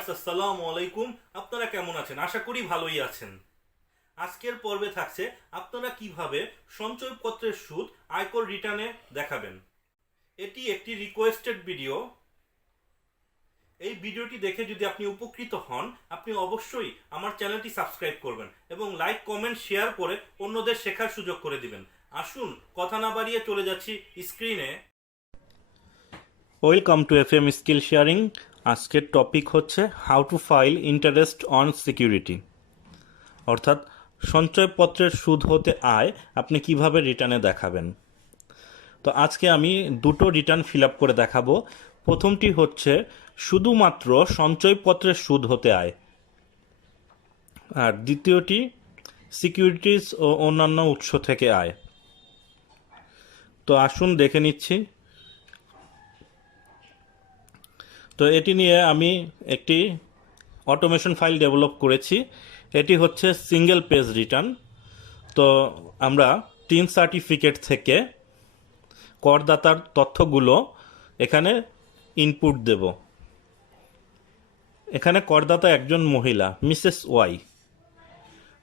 Viewers, আসসালামু আলাইকুম। আপনারা কেমন আছেন? আশা করি ভালোই আছেন। আজকের পর্বে থাকছে আপনারা কিভাবে সঞ্চয়পত্রের সুদ আয়কর রিটার্নে দেখাবেন। এটি একটি রিকোয়েস্টেড ভিডিও। এই ভিডিওটি দেখে যদি আপনি উপকৃত হন, আপনি অবশ্যই আমার চ্যানেলটি সাবস্ক্রাইব করবেন এবং লাইক, কমেন্ট, শেয়ার করে অন্যদের শেখার সুযোগ করে দিবেন। আসুন কথা না বাড়িয়ে চলে যাচ্ছি স্ক্রিনে। Welcome to FM skill sharing. আজকের টপিক হচ্ছে how to file interest on security, অর্থাৎ সঞ্চয়পত্রের সুদ হতে আয় আপনি কিভাবে রিটার্নে দেখাবেন। তো আজকে আমি দুটো রিটার্ন ফিল আপ করে দেখাবো। প্রথমটি হচ্ছে শুধুমাত্র সঞ্চয়পত্রের সুদ হতে আয়, আর দ্বিতীয়টি সিকিউরিটিজ ও অন্যান্য উৎস থেকে আয়। তো আসুন দেখে নিচ্ছি। তো এটি নিয়ে আমি একটি অটোমেশন ফাইল ডেভেলপ করেছি। এটি হচ্ছে সিঙ্গেল পেজ রিটার্ন। তো আমরা টিন সার্টিফিকেট থেকে করদাতার তথ্যগুলো এখানে ইনপুট দেব। এখানে করদাতা একজন মহিলা, মিসেস ওয়াই।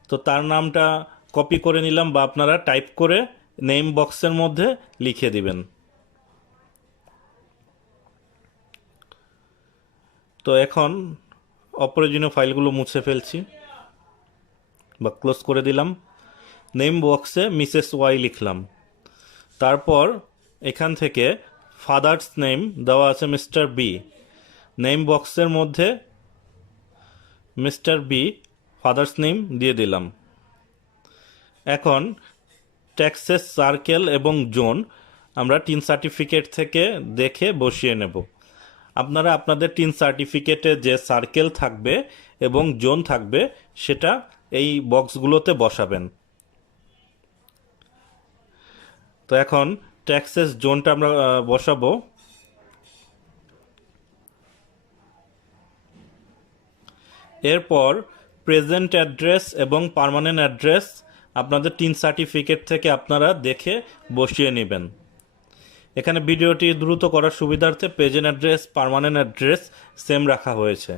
তো তার নামটা কপি করে নিলাম, বা আপনারা টাইপ করে নেম বক্সের মধ্যে লিখে দিবেন। তো এখন অপ্রয়োজনীয় ফাইলগুলো মুছে ফেলছি বা ক্লোজ করে দিলাম। নেম বক্সে মিসেস ওয়াই লিখলাম। তারপর এখান থেকে ফাদার্স নেম দেওয়া আছে মিস্টার বি। নেম বক্সের মধ্যে মিস্টার বি ফাদার্স নেম দিয়ে দিলাম। এখন ট্যাক্সেস সার্কেল এবং জোন আমরা টিন সার্টিফিকেট থেকে দেখে বসিয়ে নেব। আপনারা আপনাদের টিন সার্টিফিকেটে যে সার্কেল থাকবে এবং জোন থাকবে সেটা এই বক্সগুলোতে বসাবেন। তো এখন ট্যাক্সেস জোনটা আমরা বসাবো। এরপর প্রেজেন্ট অ্যাড্রেস এবং পার্মানেন্ট অ্যাড্রেস আপনাদের টিন সার্টিফিকেট থেকে আপনারা দেখে বসিয়ে নেবেন। এখানে ভিডিওটি দ্রুত করার সুবিধার্থে present address, permanent address same রাখা হয়েছে।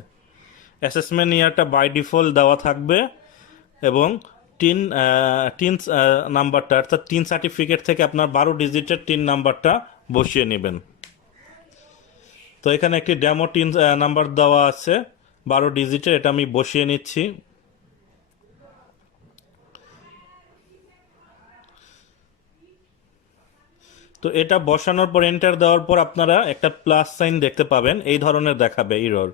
অ্যাসেসমেন্ট ইয়ারটা বাই ডিফল্ট দেওয়া থাকবে এবং টিন নাম্বারটা, অর্থাৎ টিন সার্টিফিকেট থেকে আপনার 12 ডিজিটের টিন নাম্বারটা বসিয়ে নেবেন। তো এখানে একটি ডেমো টিন নাম্বার দেওয়া আছে 12 ডিজিটের, এটা আমি বসিয়ে নিচ্ছি। তো এটা বসানোর পর এন্টার দেওয়ার পর আপনারা একটা প্লাস সাইন দেখতে পাবেন, এই ধরনের দেখাবে এরর।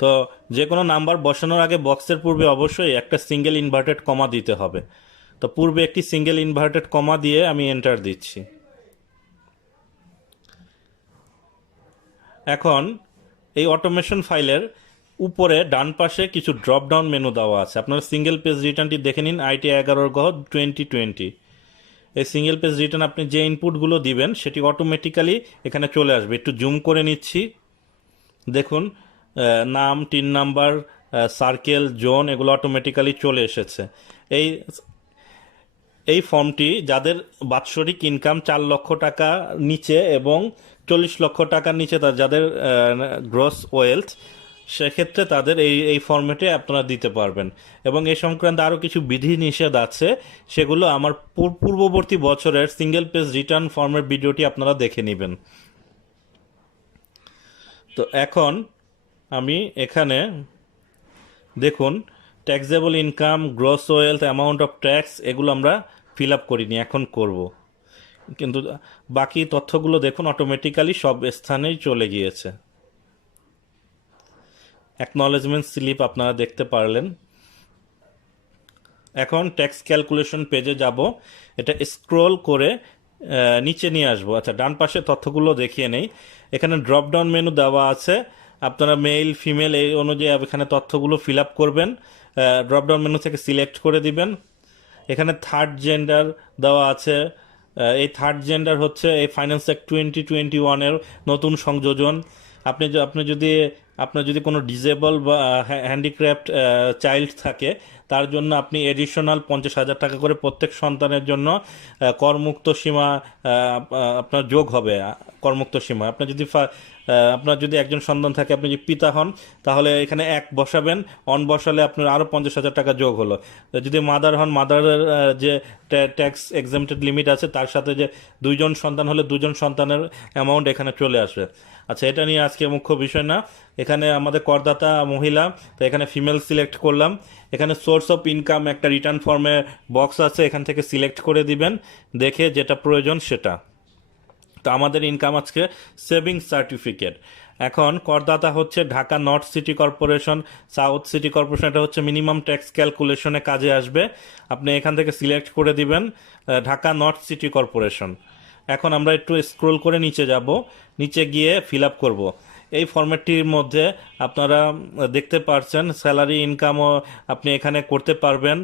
তো যে কোনো নাম্বার বসানোর আগে বক্সের পূর্বে অবশ্যই একটা সিঙ্গেল ইনভার্টেড কমা দিতে হবে। তো পূর্বে একটি সিঙ্গেল ইনভার্টেড কমা দিয়ে আমি এন্টার দিচ্ছি। এখন এই অটোমেশন ফাইলের উপরে ডান পাশে কিছু ড্রপ ডাউন মেনু দেওয়া আছে। আপনারা সিঙ্গেল পেজ রিটার্নটি দেখে নিন, IT 11 2020। এই সিঙ্গেল পেজ রিটার্ন আপনি যে ইনপুটগুলো দিবেন সেটি অটোমেটিক্যালি এখানে চলে আসবে। একটু জুম করে নিচ্ছি, দেখুন নাম, টিন নাম্বার, সার্কেল, জোন এগুলো অটোমেটিক্যালি চলে এসেছে। এই এই ফর্মটি যাদের বাৎসরিক ইনকাম 4 লক্ষ টাকা নিচে এবং 40 লক্ষ টাকার নিচে, যাদের গ্রস ওয়েলথ, সেক্ষেত্রে তাদের এই ফর্মেটে আপনারা দিতে পারবেন। এবং এই সংক্রান্ত আরও কিছু বিধি নিষেধ আছে, সেগুলো আমার পূর্ববর্তী বছরের সিঙ্গেল পেজ রিটার্ন ফর্মের ভিডিওটি আপনারা দেখে নেবেন। তো এখন আমি এখানে দেখুন taxable income, gross wealth, amount of tax এগুলো আমরা ফিল আপ করিনি, এখন করব। কিন্তু বাকি তথ্যগুলো দেখুন অটোমেটিক্যালি সব স্থানেই চলে গিয়েছে। অ্যাকনলেজমেন্ট স্লিপ আপনারা দেখতে পারলেন। এখন ট্যাক্স ক্যালকুলেশন পেজে যাব, এটা স্ক্রল করে নিচে নিয়ে আসবো। আচ্ছা, ডান পাশে তথ্যগুলো দেখিয়ে নেই। এখানে ড্রপ ডাউন মেনু দেওয়া আছে, আপনারা মেল, ফিমেল এই অনুযায়ী এখানে তথ্যগুলো ফিল আপ করবেন। ড্রপ ডাউন মেনু থেকে সিলেক্ট করে দিবেন। এখানে থার্ড জেন্ডার দেওয়া আছে। এই থার্ড জেন্ডার হচ্ছে এই ফাইন্যান্স অ্যাক্ট 2021-এর নতুন সংযোজন। আপনার যদি কোনো ডিজেবল বা হ্যান্ডিক্রাফট চাইল্ড থাকে, তার জন্য আপনি এডিশনাল 50,000 টাকা করে প্রত্যেক সন্তানের জন্য করমুক্ত সীমা আপনার যোগ হবে। করমুক্ত সীমা আপনার যদি একজন সন্তান থাকে, আপনি যদি পিতা হন, তাহলে এখানে এক বসাবেন, অন বসালে আপনার আরও 50,000 টাকা যোগ হলো। যদি মাদার হন, মাদারের যে ট্যাক্স এক্সেম্পটেড লিমিট আছে, তার সাথে যে দুইজন সন্তান হলে দুজন সন্তানের অ্যামাউন্ট এখানে চলে আসবে। আচ্ছা, এটা নিয়ে আজকে মুখ্য বিষয় না। এখানে আমাদের করদাতা মহিলা, তো এখানে ফিমেল সিলেক্ট করলাম। এখানে সোর্স অফ ইনকাম একটা রিটার্ন ফর্মে বক্স আছে, এখান থেকে সিলেক্ট করে দিবেন, দেখে যেটা প্রয়োজন সেটা। তো আমাদের ইনকাম আজকে সেভিংস সার্টিফিকেট। এখন করদাতা হচ্ছে Dhaka north city corporation, south city corporation, এটা হচ্ছে মিনিমাম ট্যাক্স ক্যালকুলেশনে কাজে আসবে। আপনি এখান থেকে সিলেক্ট করে দিবেন ঢাকা নর্থ সিটি কর্পোরেশন। এখন আমরা একটু স্ক্রোল করে নিচে যাব, নিচে গিয়ে ফিল আপ করবো। এই ফরম্যাটটির মধ্যে আপনারা দেখতে পারছেন স্যালারি ইনকামও আপনি এখানে করতে পারবেন,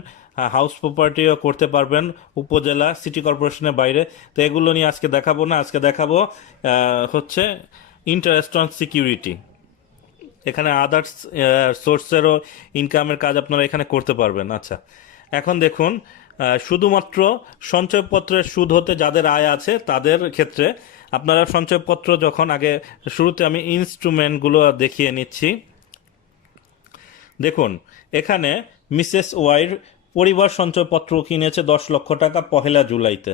হাউস প্রপার্টিও করতে পারবেন, উপজেলা, সিটি কর্পোরেশনের বাইরে। তো এগুলো নিয়ে আজকে দেখাবো না, আজকে দেখাবো হচ্ছে ইন্টারেস্ট অন সিকিউরিটি। এখানে আদার্স সোর্সেরও ইনকামের কাজ আপনারা এখানে করতে পারবেন। আচ্ছা, এখন দেখুন, শুধুমাত্র সঞ্চয়পত্রের সুদ হতে যাদের আয় আছে তাদের ক্ষেত্রে আপনারা সঞ্চয়পত্র যখন আগে শুরুতে আমি ইনস্ট্রুমেন্টগুলো দেখিয়ে নিচ্ছি। দেখুন, এখানে মিসেস ওয়াইর পরিবার সঞ্চয়পত্র কিনেছে 10 লক্ষ টাকা 1 জুলাইতে।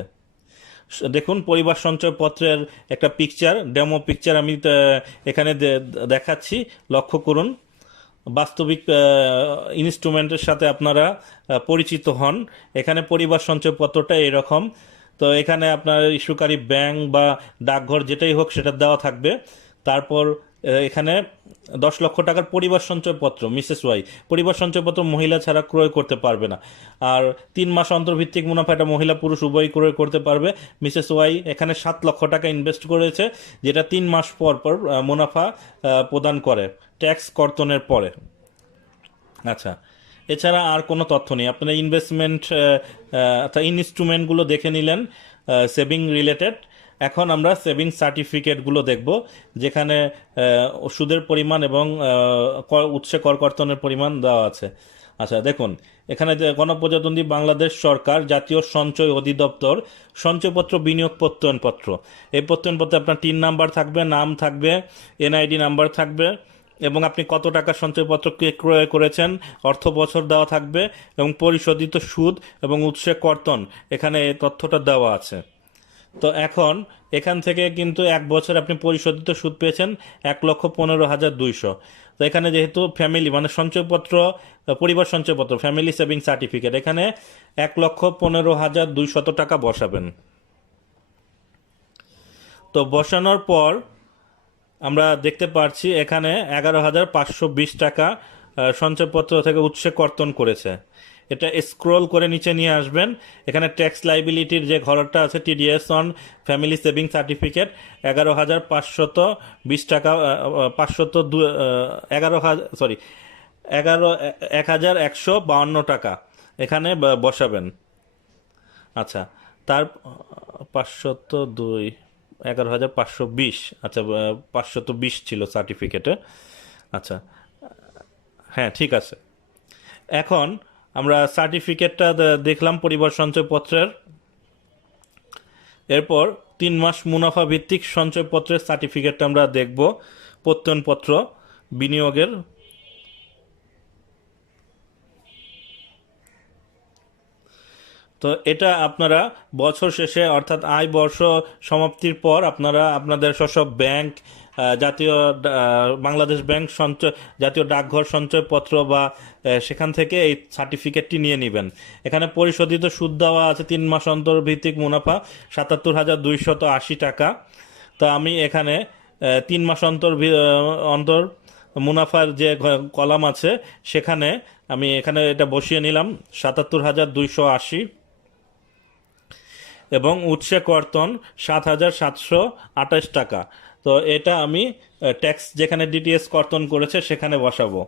দেখুন, পরিবার সঞ্চয়পত্রের একটা পিকচার, ডেমো পিকচার আমি এখানে দেখাচ্ছি, লক্ষ্য করুন। বাস্তবিক ইনস্ট্রুমেন্টের সাথে আপনারা পরিচিত হন। এখানে পরিবার সঞ্চয়পত্রটা এরকম। তো এখানে আপনার ইস্যুকারী ব্যাংক বা ডাকঘর যেটাই হোক সেটা দেওয়া থাকবে। তারপর এখানে 10 লক্ষ টাকার পরিবার সঞ্চয়পত্র মিসেস ওয়াই, পরিবার সঞ্চয়পত্র মহিলা ছাড়া ক্রয় করতে পারবে না। আর 3 মাস অন্তর্ভিত্তিক মুনাফা, এটা মহিলা পুরুষ উভয় ক্রয় করতে পারবে। মিসেস ওয়াই এখানে 7 লক্ষ টাকা ইনভেস্ট করেছে, যেটা 3 মাস পর পর মুনাফা প্রদান করে ট্যাক্স কর্তনের পরে। আচ্ছা, এছাড়া আর কোনো তথ্য নেই। আপনারা ইনভেস্টমেন্ট ইনস্ট্রুমেন্টগুলো দেখে নিলেন সেভিং রিলেটেড। এখন আমরা সেভিং সার্টিফিকেটগুলো দেখব, যেখানে সুদের পরিমাণ এবং উৎসে কর কর্তনের পরিমাণ দেওয়া আছে। আচ্ছা, দেখুন, এখানে গণপ্রজাতন্ত্রী বাংলাদেশ সরকার জাতীয় সঞ্চয় অধিদপ্তর সঞ্চয়পত্র বিনিয়োগ প্রত্যয়নপত্র। এই প্রত্যয়নপত্রে আপনার টিন নাম্বার থাকবে, নাম থাকবে, এনআইডি নাম্বার থাকবে, এবং আপনি কত টাকা সঞ্চয়পত্র ক্রয় করেছেন, অর্থ বছর দেওয়া থাকবে, এবং পরিশোধিত সুদ এবং উৎসে কর্তন এখানে এই তথ্যটা দেওয়া আছে। তো এখন এখান থেকে কিন্তু 1 বছর আপনি পরিশোধিত সুদ পেয়েছেন 1,15,200। তো এখানে যেহেতু ফ্যামিলি মানে সঞ্চয়পত্র, পরিবার সঞ্চয়পত্র, ফ্যামিলি সেভিং সার্টিফিকেট, এখানে 1,15,200 টাকা বসাবেন। তো বসানোর পর আমরা দেখতে পাচ্ছি এখানে 11,520 টাকা সঞ্চয়পত্র থেকে উৎসে কর্তন করেছে। এটা স্ক্রোল করে নিচে নিয়ে আসবেন। এখানে ট্যাক্স লাইবিলিটির যে ঘরটা আছে, TDS on family saving certificate, 11,520 টাকা, 1,152 টাকা এখানে বসাবেন। আচ্ছা, তার 502, 11,520, আচ্ছা 520 ছিল সার্টিফিকেটে। আচ্ছা, হ্যাঁ, ঠিক আছে। এখন আমরা সার্টিফিকেটটা দেখলাম পরিবার সঞ্চয়পত্রের। এরপর 3 মাস মুনাফা ভিত্তিক সঞ্চয়পত্রের সার্টিফিকেটটা আমরা দেখব, প্রত্যয়নপত্র বিনিয়োগের। তো এটা আপনারা বছর শেষে অর্থাৎ আয় বর্ষ সমাপ্তির পর আপনারা আপনাদের সব ব্যাংক, জাতীয় বাংলাদেশ ব্যাংক সঞ্চয়, জাতীয় ডাকঘর সঞ্চয়পত্র বা সেখান থেকে এই সার্টিফিকেটটি নিয়ে নেবেন। এখানে পরিশোধিত সুদ দেওয়া আছে 3 মাস অন্তর্ভিত্তিক মুনাফা 77,280 টাকা। তো আমি এখানে 3 মাস অন্তর মুনাফার যে কলাম আছে সেখানে আমি এখানে এটা বসিয়ে নিলাম 77,280, এবং উৎসে কর্তন 7,728 টাকা। তো এটা আমি ট্যাক্স যেখানে ডিটিএস কর্তন করেছে সেখানে বসাবো।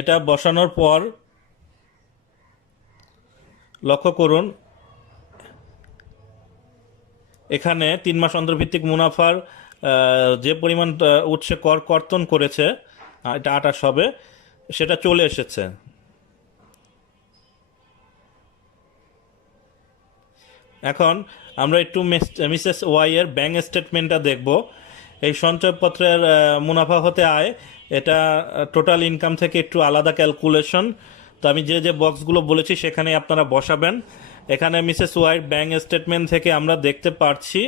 এটা বসানোর পর লক্ষ্য করুন, এখানে 3 মাস অন্তর্ভিত্তিক মুনাফার যে পরিমাণ উৎসে কর কর্তন করেছে, এটা 28 হবে। সেটা চলে এসেছে। এখন আমরা একটু মিসেস ওয়াই এর ব্যাংক স্টেটমেন্টটা দেখব। এই সঞ্চয়পত্রের মুনাফা হতে আয়, এটা টোটাল ইনকাম থেকে একটু আলাদা ক্যালকুলেশন। তো আমি যে যে বক্সগুলো বলেছি সেখানে আপনারা বসাবেন। এখানে মিসেস ওয়াইয়ের ব্যাংক স্টেটমেন্ট থেকে আমরা দেখতে পারছি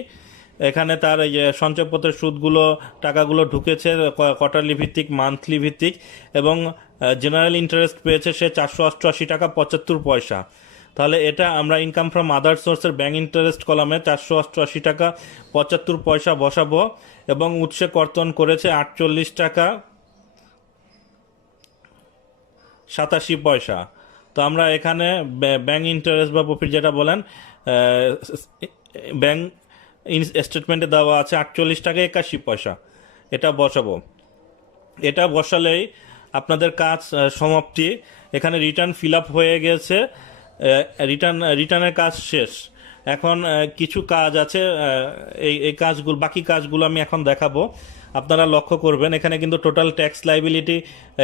এখানে তার এই যে সঞ্চয়পত্রের সুদগুলো, টাকাগুলো ঢুকেছে কোয়ার্টারলি ভিত্তিক, মান্থলি ভিত্তিক, এবং জেনারেল ইন্টারেস্ট পেয়েছে সে 488 টাকা 75 পয়সা। তাহলে এটা আমরা ইনকাম ফ্রম আদার সোর্সের ব্যাংক ইন্টারেস্ট কলামে 488 টাকা 75 পয়সা বসাবো, এবং উৎসে কর্তন করেছে 48 টাকা 87 পয়সা। তো আমরা এখানে ব্যাংক ইন্টারেস্ট বা প্রফিট যেটা বলেন, ব্যাংক স্টেটমেন্টে দেওয়া আছে 48 টাকা 81 পয়সা, এটা বসাবো। এটা বসালেই আপনাদের কাজ সমাপ্তি। এখানে রিটার্ন ফিল আপ হয়ে গেছে, রিটার্নের কাজ শেষ। এখন কিছু কাজ আছে, এই কাজগুলো, বাকি কাজগুলো আমি এখন দেখাবো। আপনারা লক্ষ্য করবেন এখানে কিন্তু টোটাল ট্যাক্স লাইবিলিটি,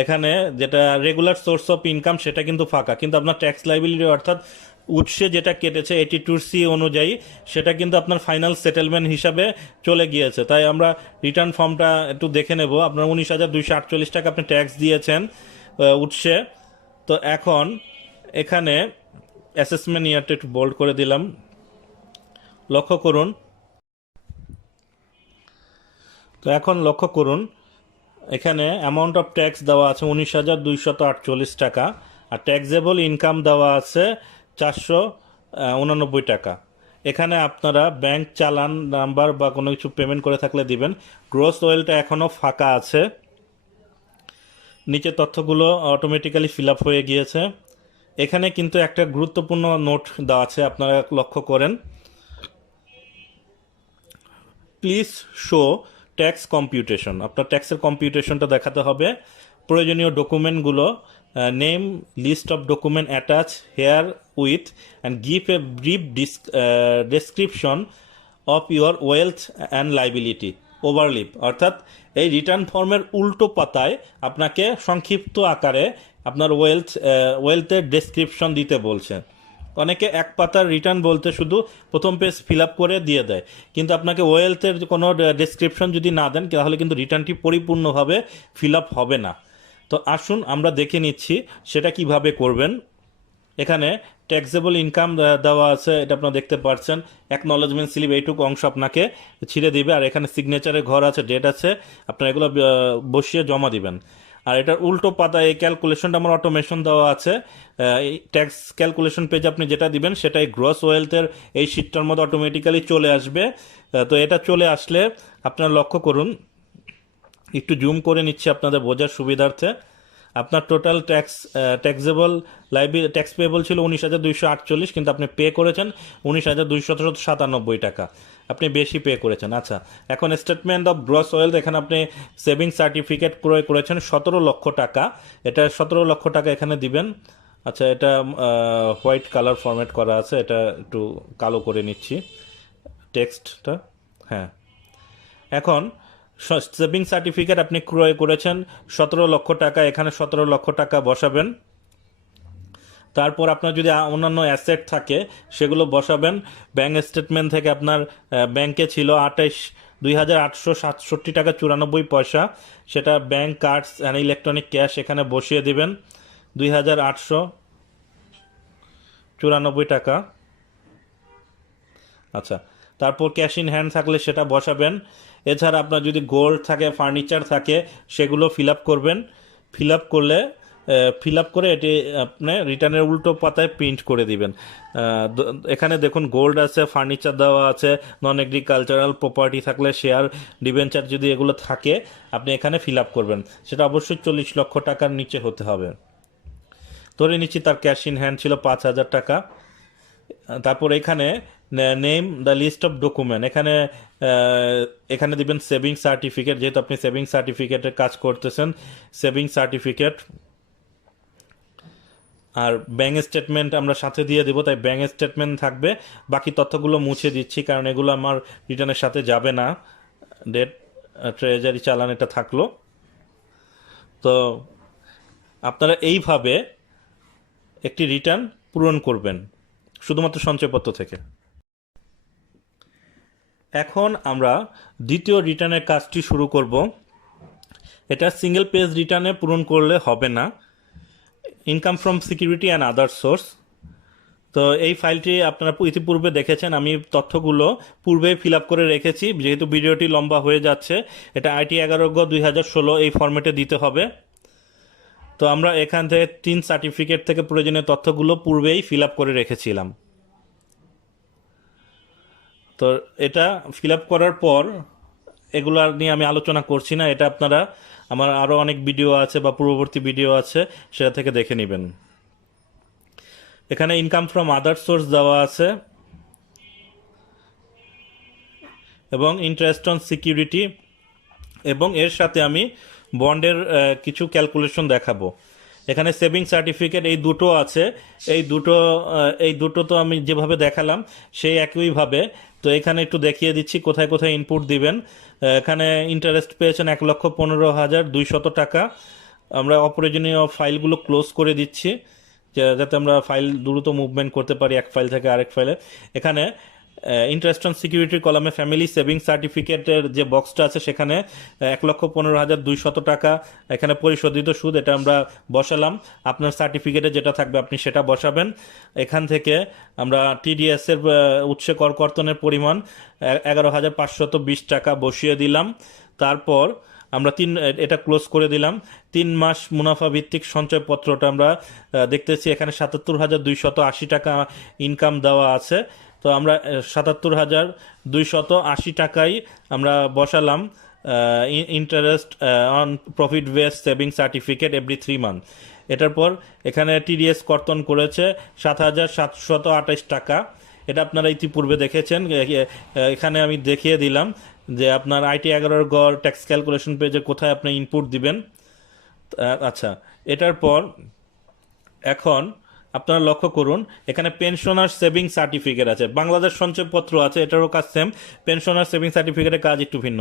এখানে যেটা রেগুলার সোর্স অফ ইনকাম সেটা কিন্তু ফাঁকা, কিন্তু আপনার ট্যাক্স লাইবিলিটি অর্থাৎ উৎসে যেটা কেটেছে 82C অনুযায়ী সেটা কিন্তু আপনার ফাইনাল সেটেলমেন্ট হিসাবে চলে গিয়েছে। তাই আমরা রিটার্ন ফর্মটা একটু দেখে নেব। আপনার 19,248 টাকা আপনি ট্যাক্স দিয়েছেন উৎসে। তো এখন এখানে অ্যাসেসমেন্ট ইয়ারটা একটু বোল্ড করে দিলাম, লক্ষ্য করুন। তো এখন লক্ষ্য করুন এখানে অ্যামাউন্ট অফ ট্যাক্স দেওয়া আছে 19,248 টাকা, আর ট্যাক্সেবল ইনকাম দেওয়া আছে 489 টাকা। এখানে আপনারা ব্যাংক চালান নাম্বার বা কোনো কিছু পেমেন্ট করে থাকলে দিবেন। গ্রোস ওয়েলটা এখনও ফাঁকা আছে, নিচে তথ্যগুলো অটোমেটিক্যালি ফিল আপ হয়ে গিয়েছে। এখানে কিন্তু একটা গুরুত্বপূর্ণ নোট দেওয়া আছে, আপনারা লক্ষ্য করেন। প্লিজ শো ট্যাক্স কম্পিউটেশন, আপনার ট্যাক্সের কম্পিউটেশনটা দেখাতে হবে। প্রয়োজনীয় ডকুমেন্টগুলো, name, list of document attach herewith, and give a brief description of your wealth and liability overleaf. অর্থাৎ এই রিটার্ন ফর্মের উল্টো পাতায় আপনাকে সংক্ষিপ্ত আকারে আপনার ওয়েলথের ডেসক্রিপশন দিতে বলছে। অনেকে এক পাতার রিটার্ন বলতে শুধু প্রথম পেজ ফিল আপ করে দিয়ে দেয়, কিন্তু আপনাকে ওয়েলথের কোনো ডেসক্রিপশন যদি না দেন তাহলে কিন্তু রিটার্নটি পরিপূর্ণভাবে ফিল আপ হবে না। তো আসুন আমরা দেখে নিচ্ছি সেটা কিভাবে করবেন। এখানে ট্যাক্সেবল ইনকাম দেওয়া আছে, এটা আপনারা দেখতে পাচ্ছেন। অ্যাকনলেজমেন্ট স্লিপ এইটুকু অংশ আপনাকে ছিঁড়ে দিবে, আর এখানে সিগনেচারের ঘর আছে, ডেট আছে, আপনারা এগুলো বসিয়ে জমা দিবেন। আর এটার উল্টো পাতায় এই ক্যালকুলেশনটা আমার অটোমেশন দেওয়া আছে। এই ট্যাক্স ক্যালকুলেশন পেজ আপনি যেটা দিবেন সেটাই গ্রস ওয়েলথের এই শিটটার মধ্যে অটোমেটিক্যালি চলে আসবে। তো এটা চলে আসলে আপনারা লক্ষ্য করুন, একটু জুম করে নিচ্ছি আপনাদের বোঝার সুবিধার্থে। আপনার টোটাল ট্যাক্সেবল ট্যাক্স পেয়েবল ছিল 19,248, কিন্তু আপনি পে করেছেন 19,297 টাকা, আপনি বেশি পে করেছেন। আচ্ছা, এখন স্টেটমেন্ট অফ গ্রস ওয়েলথ, এখানে আপনি সেভিংস সার্টিফিকেট ক্রয় করেছেন 17 লক্ষ টাকা, এটা 17 লক্ষ টাকা এখানে দিবেন। আচ্ছা, এটা হোয়াইট কালার ফরম্যাট করা আছে, এটা একটু কালো করে নিচ্ছি টেক্সটটা। হ্যাঁ, এখন সেভিং সার্টিফিকেট আপনি ক্রয় করেছেন 17 লক্ষ টাকা, এখানে 17 লক্ষ টাকা বসাবেন। তারপর আপনার যদি অন্যান্য অ্যাসেট থাকে সেগুলো বসাবেন। ব্যাংক স্টেটমেন্ট থেকে আপনার ব্যাংকে ছিল 2,867 টাকা 94 পয়সা, সেটা bank cards and electronic cash এখানে বসিয়ে দিবেন 2,894 টাকা। আচ্ছা, তারপর ক্যাশ ইন হ্যান্ড থাকলে সেটা বসাবেন। এছাড়া আপনার যদি গোল্ড থাকে, ফার্নিচার থাকে, সেগুলো ফিল আপ করবেন। ফিল আপ করে এটি আপনি রিটার্নের উল্টো পাতায় প্রিন্ট করে দিবেন। এখানে দেখুন গোল্ড আছে, ফার্নিচার দেওয়া আছে, নন এগ্রিকালচারাল প্রপার্টি থাকলে শেয়ার, ডিবেঞ্চার যদি এগুলো থাকে আপনি এখানে ফিল আপ করবেন। সেটা অবশ্যই 40 লক্ষ টাকার নিচে হতে হবে। ধরে নিচ্ছি তার ক্যাশ ইন হ্যান্ড ছিল 5,000 টাকা। তারপর এখানে name the list of document, এখানে দিবেন সেভিং সার্টিফিকেট, যেহেতু আপনি সেভিং সার্টিফিকেটের কাজ করতেছেন, সেভিং সার্টিফিকেট। আর ব্যাংক স্টেটমেন্ট আমরা সাথে দিয়ে দেবো, তাই ব্যাংক স্টেটমেন্ট থাকবে। বাকি তথ্যগুলো মুছে দিচ্ছি কারণ এগুলো আমার রিটার্নের সাথে যাবে না। ডেট, ট্রেজারি চালান এটা থাকলো। তো আপনারা এইভাবে একটি রিটার্ন পূরণ করবেন শুধুমাত্র সঞ্চয়পত্র থেকে। এখন আমরা দ্বিতীয় রিটার্নের কাজটি শুরু করব। এটা সিঙ্গেল পেজ রিটার্নে পূরণ করলে হবে না, income from security and other source. তো এই ফাইলটি আপনারা ইতিপূর্বে দেখেছেন, আমি তথ্যগুলো পূর্বেই ফিল আপ করে রেখেছি। যেহেতু ভিডিওটি লম্বা হয়ে যাচ্ছে, এটা IT 11/2016 এই ফরম্যাটে দিতে হবে। তো আমরা এখান থেকে 3 সার্টিফিকেট থেকে প্রয়োজনীয় তথ্যগুলো পূর্বেই ফিল আপ করে রেখেছিলাম। তো এটা ফিল আপ করার পর এগুলো নিয়ে আমি আলোচনা করছি না, এটা আপনারা আমার আরও অনেক ভিডিও আছে বা পূর্ববর্তী ভিডিও আছে, সেটা থেকে দেখে নেবেন। এখানে ইনকাম ফ্রম আদার সোর্স দেওয়া আছে এবং ইন্টারেস্ট অন সিকিউরিটি, এবং এর সাথে আমি বন্ডের কিছু ক্যালকুলেশন দেখাবো। এখানে সেভিং সার্টিফিকেট এই দুটো আছে, এই দুটো তো আমি যেভাবে দেখালাম সেই একইভাবে। তো এখানে একটু দেখিয়ে দিচ্ছি কোথায় কোথায় ইনপুট দিবেন। এখানে ইন্টারেস্ট পেয়েছেন 1,15,200 টাকা। আমরা অপ্রয়োজনীয় ফাইলগুলো ক্লোজ করে দিচ্ছি যাতে আমরা ফাইল দ্রুত মুভমেন্ট করতে পারি এক ফাইল থেকে আরেক ফাইলে। এখানে ইন্টারেস্ট অন সিকিউরিটির কলামে ফ্যামিলি সেভিং সার্টিফিকেটের যে বক্সটা আছে সেখানে 1,15,200 টাকা এখানে পরিশোধিত সুদ, এটা আমরা বসালাম। আপনার সার্টিফিকেটে যেটা থাকবে আপনি সেটা বসাবেন। এখান থেকে আমরা TDS এর উৎসে কর কর্তনের পরিমাণ 11,520 টাকা বসিয়ে দিলাম। তারপর আমরা এটা ক্লোজ করে দিলাম। 3 মাস মুনাফা ভিত্তিক সঞ্চয়পত্রটা আমরা দেখতেছি এখানে 77,280 টাকা ইনকাম দেওয়া আছে। তো আমরা 77,280 টাকাই আমরা বসালাম interest on profit base saving certificate every 3 month. এটার পর এখানে TDS কর্তন করেছে 7,728 টাকা। এটা আপনারা ইতিপূর্বে দেখেছেন, এখানে আমি দেখিয়ে দিলাম যে আপনার IT 11 গড় ট্যাক্স ক্যালকুলেশন পেজে কোথায় আপনি ইনপুট দিবেন। আচ্ছা, এটার পর এখন আপনারা লক্ষ্য করুন এখানে পেনশনার সেভিং সার্টিফিকেট আছে, বাংলাদেশ সঞ্চয়পত্র আছে, এটারও কাজ সেম। পেনশনার সেভিং সার্টিফিকেটের কাজ একটু ভিন্ন।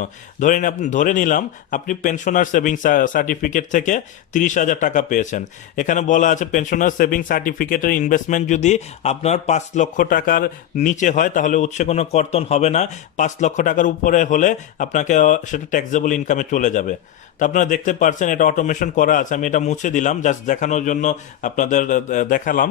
ধরে নিলাম আপনি পেনশনার সেভিং সার্টিফিকেট থেকে 30,000 টাকা পেয়েছেন। এখানে বলা আছে পেনশনার সেভিং সার্টিফিকেটের ইনভেস্টমেন্ট যদি আপনার 5 লক্ষ টাকার নিচে হয় তাহলে উৎসে কোনো কর্তন হবে না, 5 লক্ষ টাকার উপরে হলে আপনাকে সেটা ট্যাক্সেবল ইনকামে চলে যাবে। তো আপনারা দেখতে পাচ্ছেন এটা অটোমেশন করা আছে, আমি এটা মুছে দিলাম জাস্ট দেখানোর জন্য আপনাদের দেখালাম।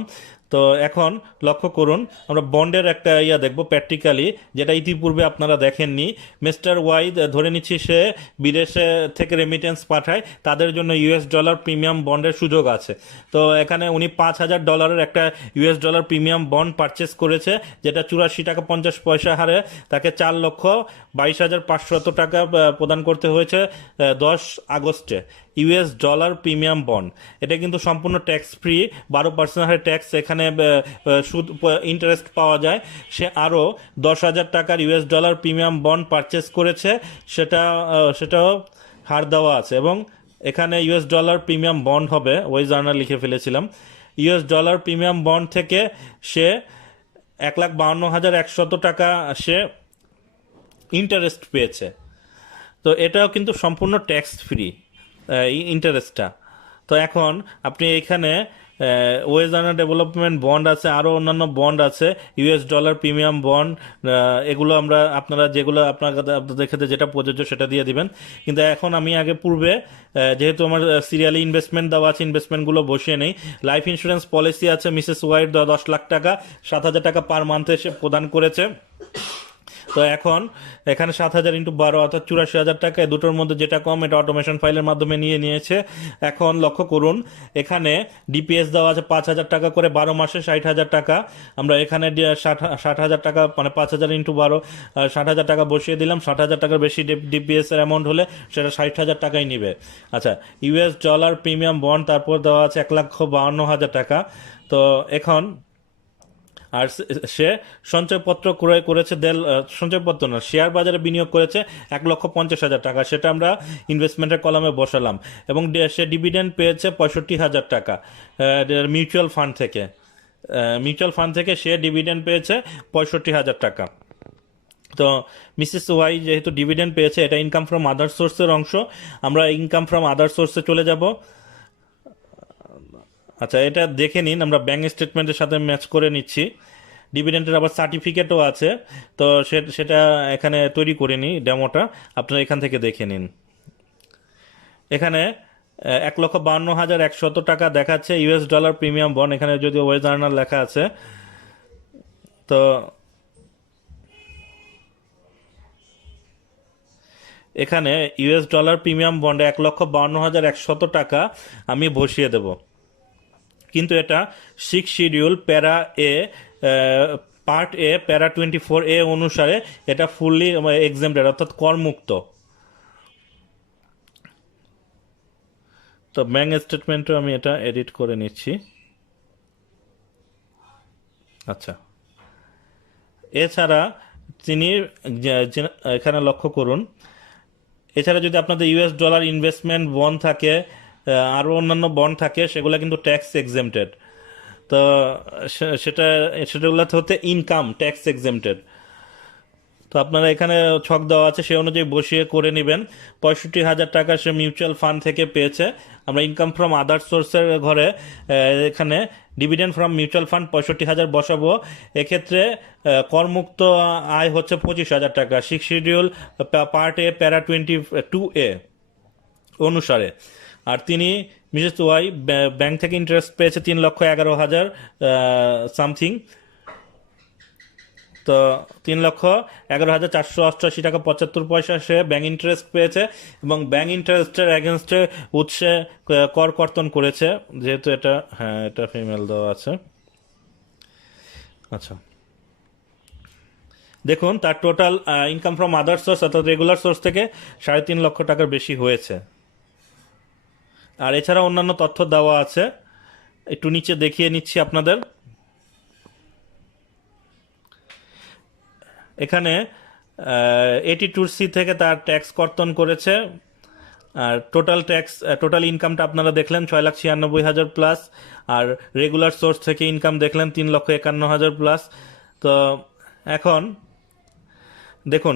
তো এখন লক্ষ্য করুন আমরা বন্ডের একটা দেখব প্র্যাকটিক্যালি, যেটা ইতিপূর্বে আপনারা দেখেননি। মিস্টার ওয়াই ধরে নিচ্ছি সে বিদেশে থেকে রেমিটেন্স পাঠায়, তাদের জন্য $US প্রিমিয়াম বন্ডের সুযোগ আছে। তো এখানে উনি $5,000 একটা $US প্রিমিয়াম বন্ড পারচেস করেছে, যেটা 84 টাকা 50 পয়সা হারে তাকে 4,22,500 টাকা প্রদান করতে হয়েছে 10 আগস্টে। $US প্রিমিয়াম বন্ড, এটা কিন্তু সম্পূর্ণ ট্যাক্স ফ্রি, 12% হারে ট্যাক্স এখানে সুদ ইন্টারেস্ট পাওয়া যায়। সে আরও 10,000 টাকার $US প্রিমিয়াম বন্ড পারচেস করেছে, সেটাও হার দেওয়া আছে। এবং এখানে $US প্রিমিয়াম বন্ড হবে, ওই জার্নাল লিখে ফেলেছিলাম। $US প্রিমিয়াম বন্ড থেকে সে 1,52,100 টাকা সে ইন্টারেস্ট পেয়েছে। তো এটাও কিন্তু সম্পূর্ণ ট্যাক্স ফ্রি ইন্টারেস্টটা। তো এখন আপনি এখানে ওয়েজানা ডেভেলপমেন্ট বন্ড আছে, আরও অন্যান্য বন্ড আছে, $US প্রিমিয়াম বন্ড, এগুলো আপনারা যেগুলো আপনাদের ক্ষেত্রে যেটা প্রযোজ্য সেটা দিয়ে দিবেন। কিন্তু এখন আমি আগে পূর্বে যেহেতু আমার সিরিয়ালি ইনভেস্টমেন্ট দেওয়া আছে, ইনভেস্টমেন্টগুলো বসিয়ে নেই। লাইফ ইন্স্যুরেন্স পলিসি আছে মিসেস ওয়াইড 10 লাখ টাকা, 7,000 টাকা পার মান্থে সে প্রদান করেছে। তো এখন এখানে 7,000 × 12 অর্থাৎ 84,000 টাকা, দুটোর মধ্যে যেটা কম এটা অটোমেশন ফাইলের মাধ্যমে নিয়েছে। এখন লক্ষ্য করুন এখানে ডিপিএস দেওয়া আছে 5,000 টাকা করে, 12 মাসে 60,000 টাকা। আমরা এখানে 60,000 টাকা মানে 5,000 × 12 60,000 টাকা বসিয়ে দিলাম। 60,000 টাকার বেশি ডিপিএস এর অ্যামাউন্ট হলে সেটা 60,000 টাকাই নিবে। আচ্ছা, $US প্রিমিয়াম বন্ড তারপর দেওয়া আছে 1,52,000 টাকা। তো এখন আর সে সঞ্চয়পত্র ক্রয় করেছে সঞ্চয়পত্র না, শেয়ার বাজারে বিনিয়োগ করেছে 1,50,000 টাকা, সেটা আমরা ইনভেস্টমেন্টের কলামে বসালাম। এবং সে ডিভিডেন্ড পেয়েছে 65,000 টাকা মিউচুয়াল ফান্ড থেকে সে ডিভিডেন্ড পেয়েছে 65,000 টাকা। তো মিসেস ওয়াই যেহেতু ডিভিডেন্ড পেয়েছে, এটা ইনকাম ফ্রম আদার সোর্সের অংশ। আমরা ইনকাম ফ্রম আদার সোর্সে চলে যাব। আচ্ছা, এটা দেখে নিন, আমরা ব্যাংক স্টেটমেন্টের সাথে ম্যাচ করে নিচ্ছি। ডিভিডেন্টের আবার সার্টিফিকেটও আছে, তো সেটা এখানে তৈরি করে নিই ডেমোটা, আপনারা এখান থেকে দেখে নিন। এখানে 1,52,100 টাকা দেখাচ্ছে ইউএস ডলার প্রিমিয়াম বন্ড, এখানে যদি ওয়েজ আর্নার লেখা আছে। তো এখানে ইউএস ডলার প্রিমিয়াম বন্ডে 1,52,100 টাকা আমি বসিয়ে দেব, কিন্তু এটা 6 শিডিউল প্যারা এ, পার্ট এ প্যারা 24A অনুসারে এটা ফুললি এক্সেম্পটেড, অর্থাৎ করমুক্ত। তো ব্যাংক স্টেটমেন্টও আমি এটা এডিট করে নিচ্ছি। আচ্ছা, এছাড়া তিনি এখানে লক্ষ্য করুন, এছাড়া যদি আপনাদের ইউএস ডলার ইনভেস্টমেন্ট বন্ড থাকে, আরও অন্যান্য বন্ড থাকে, সেগুলো কিন্তু ট্যাক্স এক্সেম্পটেড। তো সেটাগুলোতে হতে ইনকাম ট্যাক্স এক্সেম্পটেড। তো আপনারা এখানে ছক দেওয়া আছে, সেই অনুযায়ী বসিয়ে করে নেবেন। 65,000 টাকা সে মিউচুয়াল ফান্ড থেকে পেয়েছে। আমরা ইনকাম ফ্রম আদার সোর্সের ঘরে এখানে ডিভিডেন্ড ফ্রম মিউচুয়াল ফান্ড 65,000 বসাবো। এক্ষেত্রে করমুক্ত আয় হচ্ছে 25,000 টাকা, 6 শিডিউল পার্ট এ প্যারা 22A অনুসারে। আর তিনি মিসেস ওয়াই ব্যাংক থেকে ইন্টারেস্ট পেয়েছে 3,11,000 সামথিং। তো 3,11,488 টাকা 75 পয়সা সে ব্যাংক ইন্টারেস্ট পেয়েছে, এবং ব্যাংক ইন্টারেস্টের এগেনস্টে উৎসে কর কর্তন করেছে, যেহেতু এটা, হ্যাঁ, এটা ফিমেল দেওয়া আছে। আচ্ছা, দেখুন তার total income from other source অর্থাৎ রেগুলার সোর্স থেকে 3.5 লক্ষ টাকার বেশি হয়েছে। আর এছাড়া অন্যান্য তথ্য দেওয়া আছে, একটু নিচে দেখিয়ে নিচ্ছি আপনাদের। এখানে 82C থেকে তার ট্যাক্স কর্তন করেছে। আর টোটাল ইনকামটা আপনারা দেখলেন 6,96,000 প্লাস, আর রেগুলার সোর্স থেকে ইনকাম দেখলেন 3,51,000 প্লাস। তো এখন দেখুন,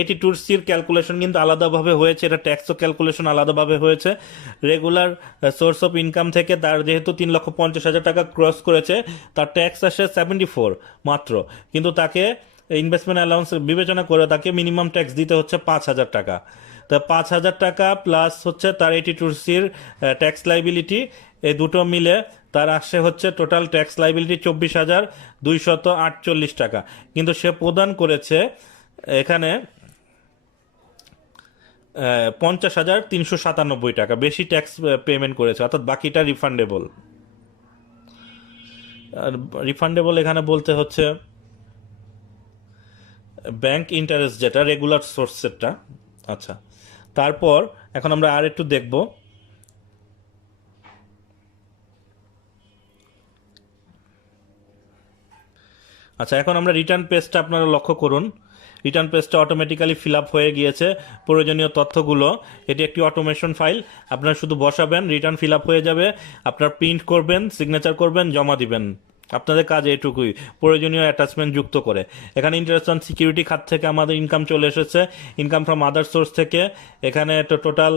82Cর ক্যালকুলেশন কিন্তু আলাদাভাবে হয়েছে, এটা ট্যাক্সও ক্যালকুলেশন আলাদাভাবে হয়েছে। রেগুলার সোর্স অফ ইনকাম থেকে তার যেহেতু 3,50,000 টাকা ক্রস করেছে, তার ট্যাক্স আসে 74 মাত্র, কিন্তু তাকে ইনভেস্টমেন্ট অ্যালাউন্স বিবেচনা করে তাকে মিনিমাম ট্যাক্স দিতে হচ্ছে 5,000 টাকা। তো 5,000 টাকা প্লাস হচ্ছে তার 82Cর ট্যাক্স লাইবিলিটি, এই দুটো মিলে তার আসে হচ্ছে টোটাল ট্যাক্স লাইবিলিটি 24,248 টাকা। কিন্তু সে প্রদান করেছে এখানে 50,397 টাকা, বেশি ট্যাক্স পেমেন্ট করেছে, অর্থাৎ বাকিটা রিফান্ডেবল। রিফান্ডেবল এখানে বলতে হচ্ছে ব্যাংক ইন্টারেস্ট, যেটা রেগুলার সোর্সেরটা। আচ্ছা, তারপর এখন আমরা আর একটু দেখব। আচ্ছা, এখন আমরা রিটার্ন পেজটা আপনারা লক্ষ্য করুন। রিটার্ন পেজটা অটোমেটিক্যালি ফিল আপ হয়ে গিয়েছে প্রয়োজনীয় তথ্যগুলো। এটি একটি অটোমেশন ফাইল, আপনারা শুধু বসাবেন, রিটার্ন ফিল আপ হয়ে যাবে, আপনারা প্রিন্ট করবেন, সিগনেচার করবেন, জমা দিবেন। আপনাদের কাজ এটুকুই, প্রয়োজনীয় অ্যাটাচমেন্ট যুক্ত করে। এখানে ইন্টারেস্ট অন সিকিউরিটি খাত থেকে আমাদের ইনকাম চলে এসেছে, ইনকাম ফ্রম আদার সোর্স থেকে এখানে টোটাল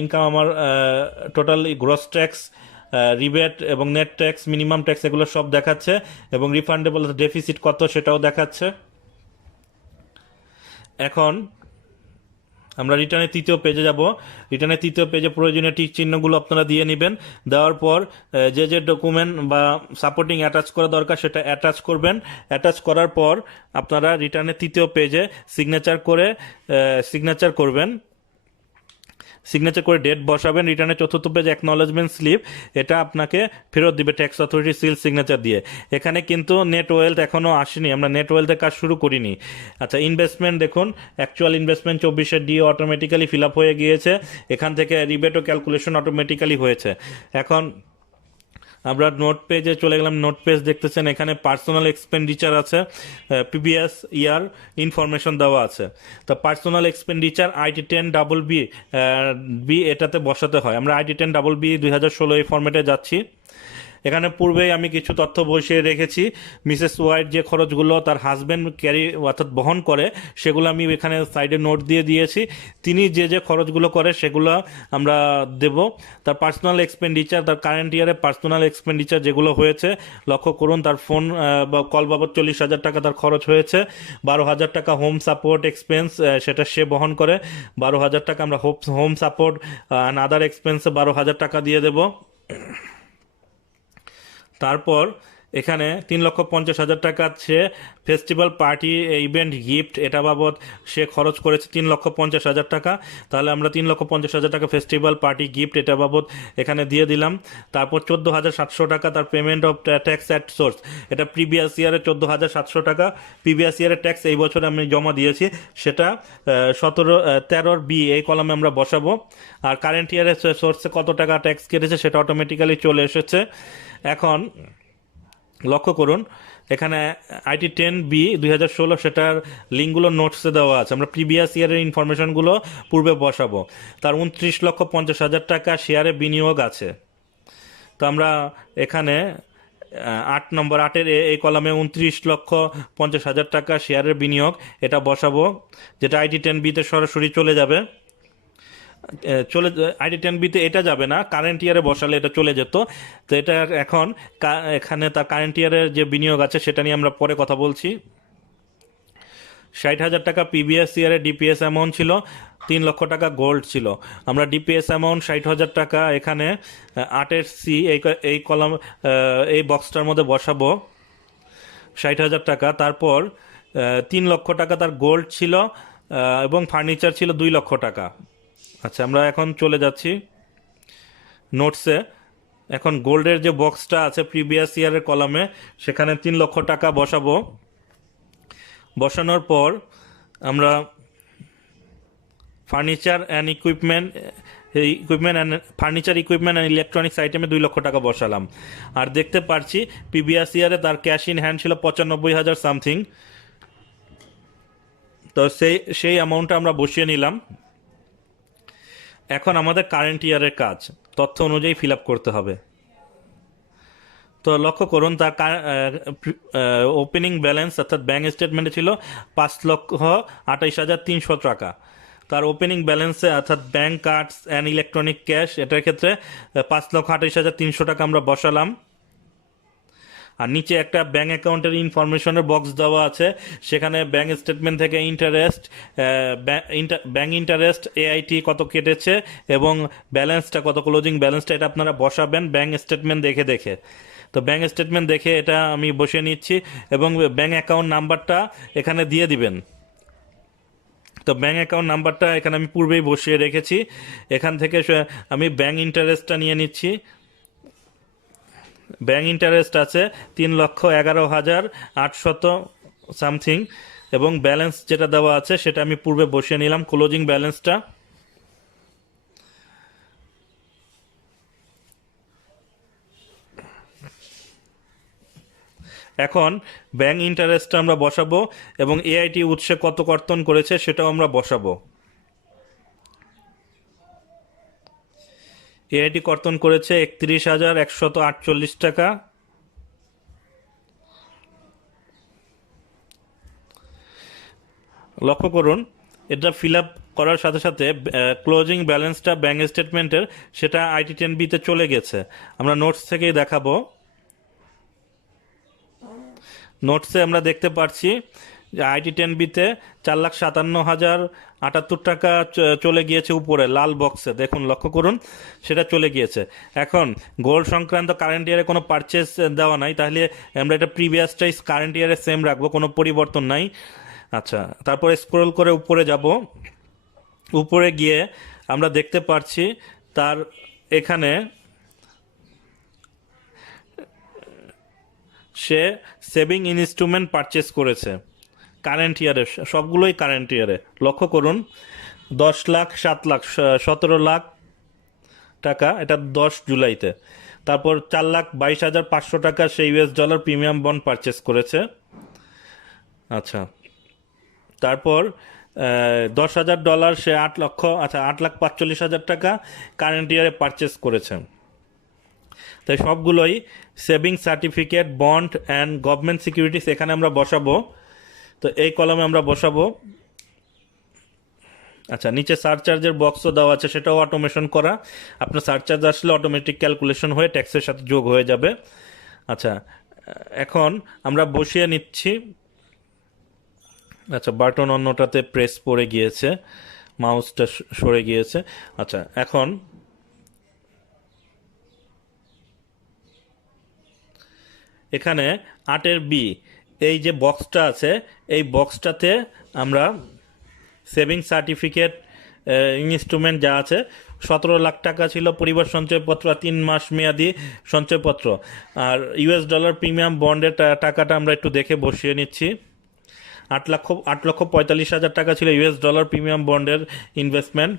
ইনকাম আমার, টোটাল গ্রস ট্যাক্স, রিবেট এবং নেট ট্যাক্স, মিনিমাম ট্যাক্স, এগুলো সব দেখাচ্ছে, এবং রিফান্ডেবল ডেফিসিট কত সেটাও দেখাচ্ছে। এখন আমরা রিটার্নের তৃতীয় পেজে যাব। রিটার্নের তৃতীয় পেজে প্রয়োজনীয় টিক চিহ্নগুলো আপনারা দিয়ে নেবেন। দেওয়ার পর যে ডকুমেন্ট বা সাপোর্টিং অ্যাটাচ করা দরকার সেটা অ্যাটাচ করবেন। অ্যাটাচ করার পর আপনারা রিটার্নের তৃতীয় পেজে সিগনেচার করবেন। সিগনেচার করে ডেট বসাবেন। রিটার্নের চতুর্থ পেজ অ্যাকনলেজমেন্ট স্লিপ, এটা আপনাকে ফেরত দিবে ট্যাক্স অথরিটি সিল সিগনেচার দিয়ে। এখানে কিন্তু নেট ওয়েলথ এখনও আসেনি, আমরা নেট ওয়েলথের কাজ শুরু করিনি। আচ্ছা, ইনভেস্টমেন্ট দেখুন, অ্যাকচুয়াল ইনভেস্টমেন্ট 24-এর ডি অটোমেটিক্যালি ফিল আপ হয়ে গিয়েছে। এখান থেকে রিবেটও ক্যালকুলেশন অটোমেটিক্যালি হয়েছে। এখন আমরা নোট পেজে চলে গেলাম। নোট পেজ দেখতেছেন, এখানে পার্সোনাল এক্সপেন্ডিচার আছে, প্রিভিয়াস ইয়ার ইনফরমেশন দেওয়া আছে। তো পার্সোনাল এক্সপেন্ডিচার IT10BB এটাতে বসাতে হয়। আমরা IT10BB 2016 এই ফরম্যাটে যাচ্ছি। এখানে পূর্বেই আমি কিছু তথ্য বসিয়ে রেখেছি। মিসেস ওয়াইট যে খরচগুলো তার হাজব্যান্ড ক্যারি অর্থাৎ বহন করে সেগুলো আমি এখানে সাইডে নোট দিয়ে দিয়েছি। তিনি যে যে খরচগুলো করে সেগুলো আমরা দেব। তার পার্সোনাল এক্সপেন্ডিচার, তার কারেন্ট ইয়ারে পার্সোনাল এক্সপেন্ডিচার যেগুলো হয়েছে লক্ষ্য করুন। তার ফোন বা কল বাবদ 40,000 টাকা তার খরচ হয়েছে। 12,000 টাকা হোম সাপোর্ট এক্সপেন্স, সেটা সে বহন করে। 12,000 টাকা আমরা হোম সাপোর্ট অ্যান্ড আদার এক্সপেন্সে 12,000 টাকা দিয়ে দেব। তারপর এখানে 3,50,000 টাকা সে ফেস্টিভ্যাল পার্টি ইভেন্ট গিফট এটা বাবদ সে খরচ করেছে 3,50,000 টাকা। তাহলে আমরা 3,50,000 টাকা ফেস্টিভ্যাল পার্টি গিফট এটা বাবদ এখানে দিয়ে দিলাম। তারপর 14,700 টাকা তার payment of tax at source, এটা প্রিভিয়াস ইয়ারে 14,700 টাকা প্রিভিয়াস ইয়ারের ট্যাক্স এই বছর আমি জমা দিয়েছি, সেটা 13 এই কলামে আমরা বসাবো। আর কারেন্ট ইয়ারের সোর্সে কত টাকা ট্যাক্স কেটেছে সেটা অটোমেটিক্যালি চলে এসেছে। এখন লক্ষ্য করুন এখানে IT10B 2016 সেটার লিঙ্কগুলো নোটসে দেওয়া আছে। আমরা প্রিভিয়াস ইয়ারের ইনফরমেশনগুলো পূর্বে বসাবো। তার 29,50,000 টাকা শেয়ারে বিনিয়োগ আছে। তো আমরা এখানে 8 এই কলামে 29,50,000 টাকা শেয়ারের বিনিয়োগ এটা বসাবো, যেটা IT10B-তে সরাসরি চলে যাবে। IT10B-তে এটা যাবে না, কারেন্ট ইয়ারে বসালে এটা চলে যেত। তো এটা এখন এখানে তার কারেন্ট ইয়ারের যে বিনিয়োগ আছে সেটা নিয়ে আমরা পরে কথা বলছি। 60,000 টাকা প্রিভিয়াস ইয়ারে ডিপিএস অ্যামাউন্ট ছিল, 3 লক্ষ টাকা গোল্ড ছিল। আমরা ডিপিএস অ্যামাউন্ট 60,000 টাকা এখানে 8C এই কলাম এই বক্সটার মধ্যে বসাবো 60,000 টাকা। তারপর 3 লক্ষ টাকা তার গোল্ড ছিল এবং ফার্নিচার ছিল 2 লক্ষ টাকা। আচ্ছা, আমরা এখন চলে যাচ্ছি নোটসে। এখন গোল্ডের যে বক্সটা আছে প্রিভিয়াস ইয়ারের কলামে সেখানে 3 লক্ষ টাকা বসাবো। বসানোর পর আমরা furniture and equipment and electronics আইটেমে 2 লক্ষ টাকা বসালাম। আর দেখতে পাচ্ছি প্রিভিয়াস ইয়ারে তার ক্যাশ ইন হ্যান্ড ছিল 95,000 সামথিং। তো সেই অ্যামাউন্টটা আমরা বসিয়ে নিলাম। এখন আমাদের কারেন্ট ইয়ারের কাজ তথ্য অনুযায়ী ফিল আপ করতে হবে। তো লক্ষ্য করুন তার ওপেনিং ব্যালেন্স অর্থাৎ ব্যাঙ্ক স্টেটমেন্টে ছিল 5,28,300 টাকা। তার ওপেনিং ব্যালেন্সে অর্থাৎ bank cards and electronic cash এটার ক্ষেত্রে 5,28,300 টাকা আমরা বসালাম। আর নিচে একটা ব্যাঙ্ক অ্যাকাউন্টের ইনফরমেশনের বক্স দেওয়া আছে, সেখানে ব্যাঙ্ক স্টেটমেন্ট থেকে ব্যাঙ্ক ইন্টারেস্ট AIT কত কেটেছে এবং ব্যালেন্সটা কত, ক্লোজিং ব্যালেন্সটা এটা আপনারা বসাবেন ব্যাঙ্ক স্টেটমেন্ট দেখে দেখে। তো ব্যাঙ্ক স্টেটমেন্ট দেখে এটা আমি বসিয়ে নিচ্ছি এবং ব্যাঙ্ক অ্যাকাউন্ট নাম্বারটা এখানে দিয়ে দিবেন। তো ব্যাঙ্ক অ্যাকাউন্ট নাম্বারটা এখানে আমি পূর্বেই বসিয়ে রেখেছি। এখান থেকে আমি ব্যাঙ্ক ইন্টারেস্টটা নিয়ে নিচ্ছি। ব্যাঙ্ক ইন্টারেস্ট আছে 3,11,800 সামথিং এবং ব্যালেন্স যেটা দেওয়া আছে সেটা আমি পূর্বে বসিয়ে নিলাম, ক্লোজিং ব্যালেন্সটা। এখন ব্যাঙ্ক ইন্টারেস্টটা আমরা বসাবো এবং AIT উৎসে কত কর্তন করেছে সেটাও আমরা বসাবো। AIT কর্তন করেছে 31,148 টাকা। লক্ষ্য করুন এটা ফিল আপ করার সাথে সাথে ক্লোজিং ব্যালেন্সটা ব্যাঙ্ক স্টেটমেন্টের সেটা IT10B-তে চলে গেছে। আমরা নোটস থেকেই দেখাবো। নোটসে আমরা দেখতে পাচ্ছি যে IT10B-তে 4,57,078 টাকা চলে গিয়েছে উপরে লাল বক্সে, দেখুন লক্ষ্য করুন সেটা চলে গিয়েছে। এখন গোল্ড সংক্রান্ত কারেন্ট ইয়ারে কোনো পারচেস দেওয়া নাই, তাহলে আমরা এটা প্রিভিয়াসটাই কারেন্ট ইয়ারে সেম রাখবো, কোনো পরিবর্তন নাই। আচ্ছা, তারপরে স্ক্রল করে উপরে যাব। উপরে গিয়ে আমরা দেখতে পাচ্ছি তার এখানে সে সেভিং ইনস্ট্রুমেন্ট পারচেস করেছে কারেন্ট ইয়ারে, সবগুলোই কারেন্ট ইয়ারে। লক্ষ্য করুন 10 লাখ, 7 লাখ, 17 লাখ টাকা, এটা 10 জুলাইতে। তারপর 4,22,500 টাকা সে $US প্রিমিয়াম বন্ড পারচেস করেছে। আচ্ছা, তারপর $10,000 সে 8,45,000 টাকা কারেন্ট ইয়ারে পারচেস করেছে। তাই সবগুলোই saving certificate, bond and government securities এখানে আমরা বসাবো। তো এই কলমে আমরা বসাবো। আচ্ছা, নিচে সারচার্জের বক্সও দেওয়া আছে, সেটাও অটোমেশন করা। আপনার সারচার্জ আসলে অটোমেটিক ক্যালকুলেশন হয়ে ট্যাক্সের সাথে যোগ হয়ে যাবে। আচ্ছা, এখন আমরা বসিয়ে নিচ্ছি। আচ্ছা, বাটন অন্যটাতে প্রেস পড়ে গিয়েছে, মাউসটা সরে গিয়েছে। আচ্ছা, এখন এখানে 8-এর বি এই যে বক্সটা আছে, এই বক্সটাতে আমরা সেভিং সার্টিফিকেট, ইনস্ট্রুমেন্ট যা আছে, 17 লাখ টাকা ছিল পরিবার সঞ্চয়পত্র, 3 মাস মেয়াদি সঞ্চয়পত্র। আর US ডলার প্রিমিয়াম বন্ডের টাকাটা আমরা একটু দেখে বসিয়ে নিচ্ছি। 8,45,000 টাকা ছিল US ডলার প্রিমিয়াম বন্ডের ইনভেস্টমেন্ট।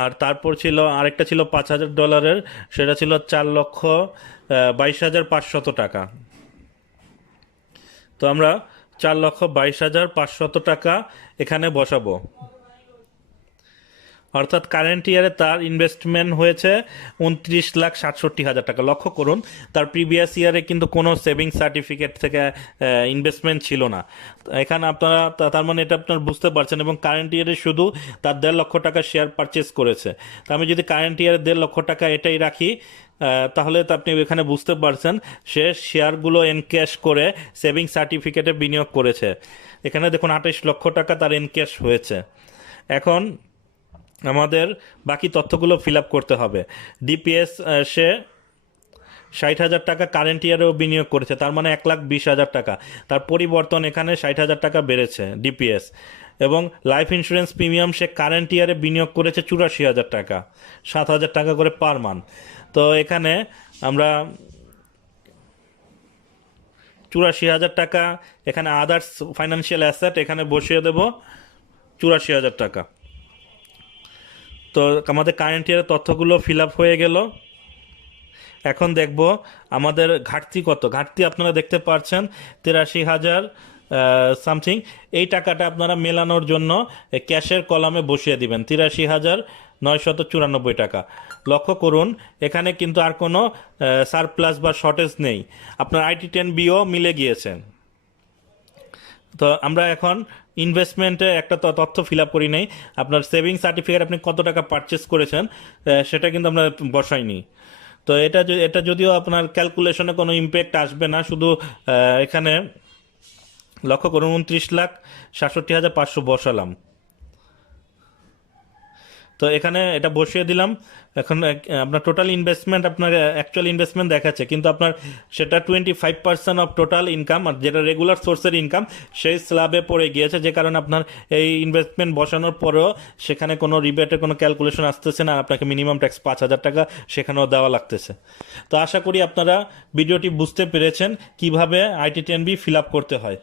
আর তারপর ছিল আরেকটা ছিল $5,000, সেটা ছিল 4,22,500 টাকা। তো আমরা 4,22,500 টাকা এখানে বসাবো। অর্থাৎ কারেন্ট ইয়ারে তার ইনভেস্টমেন্ট হয়েছে 29,67,000 টাকা। লক্ষ্য করুন, তার প্রিভিয়াস ইয়ারে কিন্তু কোনো সেভিং সার্টিফিকেট থেকে ইনভেস্টমেন্ট ছিল না। এখানে আপনারা তার মানে এটা আপনারা বুঝতে পারছেন। এবং কারেন্ট ইয়ারে শুধু তার 1.5 লক্ষ টাকা শেয়ার পারচেস করেছে। তা আমি যদি কারেন্ট ইয়ারে 1.5 লক্ষ টাকা এটাই রাখি, তাহলে তো আপনি এখানে বুঝতে পারছেন সে শেয়ারগুলো এনক্যাশ করে সেভিং সার্টিফিকেটে বিনিয়োগ করেছে। এখানে দেখুন 28 লক্ষ টাকা তার এনক্যাশ হয়েছে। এখন আমাদের বাকি তথ্যগুলো ফিল আপ করতে হবে। ডিপিএস সে 60,000 টাকা কারেন্ট ইয়ারেও বিনিয়োগ করেছে, তার মানে 1,20,000 টাকা। তার পরিবর্তন এখানে 60,000 টাকা বেড়েছে ডিপিএস। এবং লাইফ ইন্স্যুরেন্স প্রিমিয়াম সে কারেন্ট ইয়ারে বিনিয়োগ করেছে 84,000 টাকা, 7,000 টাকা করে পার মান্থ। তো এখানে আমরা 84,000 টাকা, এখানে আদার্স ফাইন্যান্সিয়াল অ্যাসেট এখানে বসিয়ে দেব 84,000 টাকা। তো আমাদের কারেন্ট ইয়ারের তথ্যগুলো ফিল আপ হয়ে গেল। এখন দেখব আমাদের ঘাটতি কত। ঘাটতি আপনারা দেখতে পাচ্ছেন 83,000 সামথিং। এই টাকাটা আপনারা মেলানোর জন্য ক্যাশের কলামে বসিয়ে দিবেন 83,994 টাকা। লক্ষ্য করুন, এখানে কিন্তু আর কোনো সারপ্লাস বা শর্টেজ নেই। আপনার IT10বিও মিলে গিয়েছে। তো আমরা এখন ইনভেস্টমেন্টে একটা তথ্য ফিল আপ করি নাই। আপনার সেভিং সার্টিফিকেট আপনি কত টাকা পারচেস করেছেন সেটা কিন্তু আমরা বসাইনি। তো এটা যদিও আপনার ক্যালকুলেশনে কোনো ইম্প্যাক্ট আসবে না, শুধু এখানে লক্ষ্য করুন 29,67,500 বসালাম। তো এখানে এটা বসিয়ে দিলাম। এখন আপনার টোটাল ইনভেস্টমেন্ট, আপনার অ্যাকচুয়াল ইনভেস্টমেন্ট দেখাচ্ছে, কিন্তু আপনার সেটা 25% অফ টোটাল ইনকাম, আর যেটা রেগুলার সোর্সের ইনকাম সেই স্ল্যাবে পড়ে গিয়েছে, যে কারণে আপনার এই ইনভেস্টমেন্ট বসানোর পরেও সেখানে কোনো রিবেটের কোনো ক্যালকুলেশন আসতেছে না। আপনাকে মিনিমাম ট্যাক্স 5,000 টাকা সেখানেও দেওয়া লাগতেছে। তো আশা করি আপনারা ভিডিওটি বুঝতে পেরেছেন কিভাবে IT10B ফিল আপ করতে হয়।